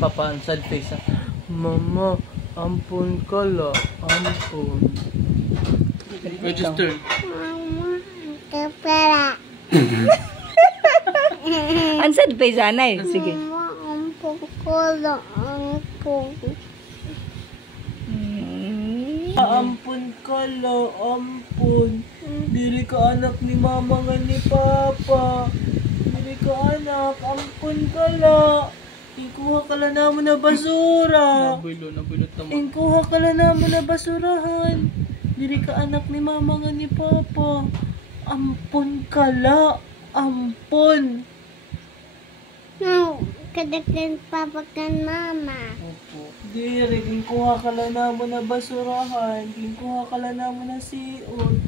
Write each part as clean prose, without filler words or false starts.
Papa, ang sad face. Mama, ampun ka la. Ampun. Register. Mama, kapara. Ang sad face, anay. Sige. Mama, ampun ka la. Ampun. Ampun ka la. Ampun. Dili ka anak ni mama nga ni papa. Dili ka anak. Ampun ka la. Ikuha ka lang naman na basura. Nabulot naman. Ikuha ka lang naman na basurahan. Dili ka anak ni mama nga ni papa. Ampun ka la. Ampun. No, kadagdan papa kan mama. Opo. Dili, ikuha ka lang naman na basurahan. Ikuha ka lang naman na siot.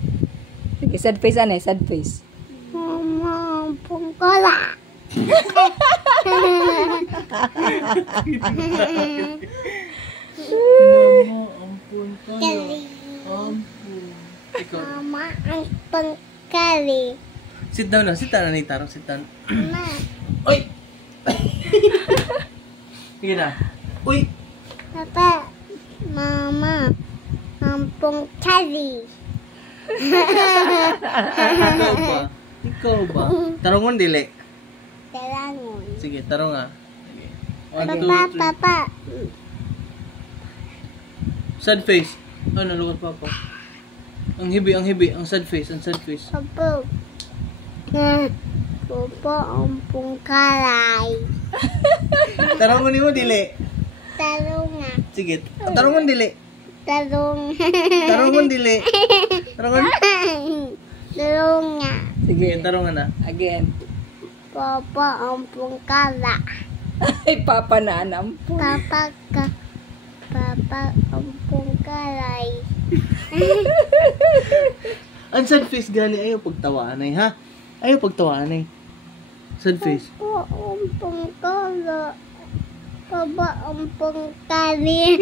Sige, sad face, anay. Sad face. Mama, ampun ka la. Mama, ampun ka la. Kali. Ampun. Ikaw. Mama, ampun kali. Sit down na. Sit down na ni Tarong. Sit down. Mama. Uy! Sige na. Uy! Papa, mama, ampun kali. Ikaw ba? Ikaw ba? Tarongon dili. Telangon. Sige, tarong nga. Sige. 1, 2, Papa, 3. Sad face. Ano, lukat papa. Ang hibi. Ang sad face. Papa. Papa, ampun kalay. Tarongon mo dili. Tarong nga. Sige, tarongon dili. Tarong. Tarongon dili. Tarongon. Tarong nga. Sige, tarongan na. Again. Papa, ampun kala. Ay, papa na anampun. Papa, ampun kalay. Ang sad face gali. Ayaw pagtawaan ay, ha? Ayaw pagtawaan ay. Sad face. Papa, ampun kala. Papa, ampun kali.